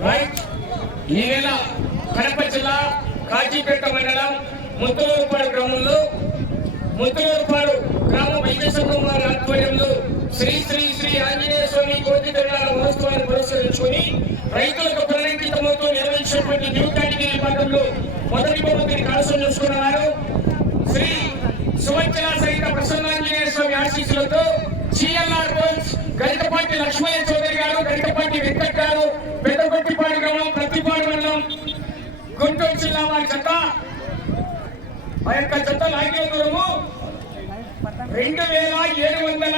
ఈవేళ కడప జిల్లా కాజీపేట మండలం ముత్తులూరుపాడు గ్రామంలో ముత్తులూరుపాడు గ్రామ వైద్యసంఘం వారి ఆధ్వర్యంలో శ్రీ శ్రీ శ్రీ ఆంజనేయ స్వామి కోటి తిరునాళ్ళ మహోత్సవాన్ని పురస్కరించుకుని రైతులకు ప్రణంకితమవుతూ నిర్వహించినటువంటి న్యూ కేటగిరీ విభాగంలో మొదటి బహుమతిని కలసం చేసుకున్నారు శ్రీ సువంచల సహిత ప్రసన్నాంజనేయ స్వామి ఆశీస్సులతో సిఎల్ఆర్ బోల్స్ గరికపాటి లక్ష్మయ్య చౌదరి గారు గరికపాటి వెంకట్ గారు పెద్దగొట్టిపాడు గ్రామం ప్రతిపాడు మండలం గుంటూరు జిల్లా వారి జత ఆ యొక్క జత లాగే దూరము రెండు వేల ఏడు వందల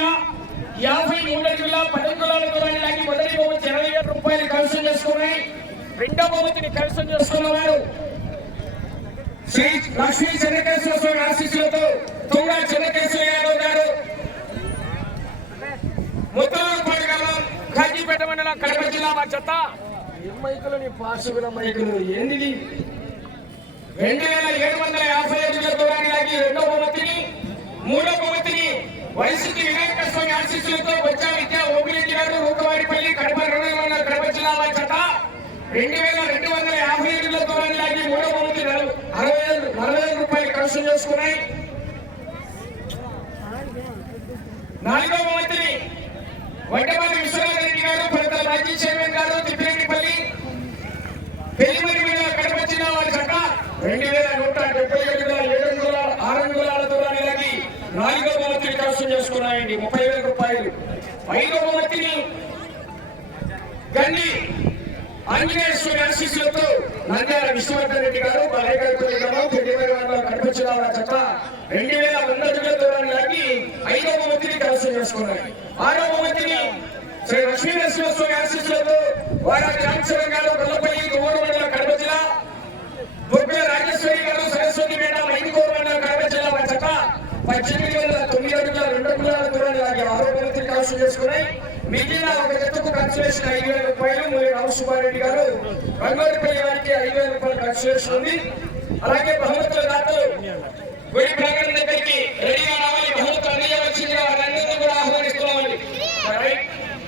యాభై మూడు అడుగుల పదకొండుల దూరాన్ని లాగి మొదటి బహుమతి ఇరవై వేల రూపాయలు కలుసం చేసుకున్నాయి. రెండో బహుమతిని కలుసం చేసుకున్నవారు శ్రీ లక్ష్మీ చెన్నకేశ్వర స్వామి ఆశీస్సులతో తుంగా చెన్నకేశ్వర యాదవ్ గారు. ముత్తలపాడు గ్రామం కాజీపేట మండలం కడప జిల్లా వారి చెత్త. మైకులు నీ పాసుగుల మైకులు ఏంది రెండు వేల ఏడు వందల యాభై ఐదుల దూరాన్ని లాగి రెండో బహుమతిని మూడో బహుమతిని వైసీపీ వినాయక స్వామి ఆశీస్సులతో వచ్చా విద్యా ఓపిరెడ్డి గారు రూకవారిపల్లి కడప రెండు కడప జిల్లా వారి జత రెండు వేల రెండు వందల యాభై ఐదుల దూరాన్ని లాగి మూడో బహుమతి అరవై నలభై రూపాయలు కలుషం చేసుకున్నాయి. నాలుగో బహుమతిని వడ్డమాని విశ్వనాథ రెడ్డి గారు భరత రాజీ చైర్మన్ గారు తిప్పిరెడ్డిపల్లి పెళ్ళిమరి మీద కడప జిల్లా వారి జత రెండు వేల నూట డెబ్బై ఎనిమిది ఏడు వందల ఆరు వందల దూరాన్ని లాగి నాలుగో బహుమతిని కలుషం చేసుకున్నాయండి ముప్పై వేల రూపాయలు ఐదో బహుమతిని గండి ఆంజనేయ స్వామి ఆశీస్సులతో నంద్యాల విశ్వవర్ధన్ రెడ్డి గారు బాలయ్యపల్లి గ్రామం పెళ్ళిమరి మండలం కడప జిల్లా రెండు వేల వంద అడుగుల దూరాన్ని లాగి ఐదో బహుమతిని కలుషం చేసుకున్నాయి ఆరో బహుమతిని శ్రీ లక్ష్మీ నరసింహస్వామి ఆశీస్సులతో వారి రామచంద్ర గారు గొల్లపల్లి తుమ్మూరు మండలం కడప జిల్లా బొగ్గుల రాజేశ్వరి గారు సరస్వతి మేడం ఐదుకోరు మండలం కడప జిల్లా వారి జత పద్దెనిమిది వందల తొమ్మిది అడుగుల రెండు అలాగే దూరాన్ని లాగి ఆరో బహుమతిని కలుషం చేసుకున్నాయి. మిగిలిన ఒక జతకు కన్సలేషన్ ఐదు వేల రూపాయలు. మూలి రామసుబ్బారెడ్డి గారు రంగోడిపల్లి వారికి ఐదు వేల రూపాయలు ఖర్చు చేసుకుంది అలాగే బహుమతుల దాతలు గుడి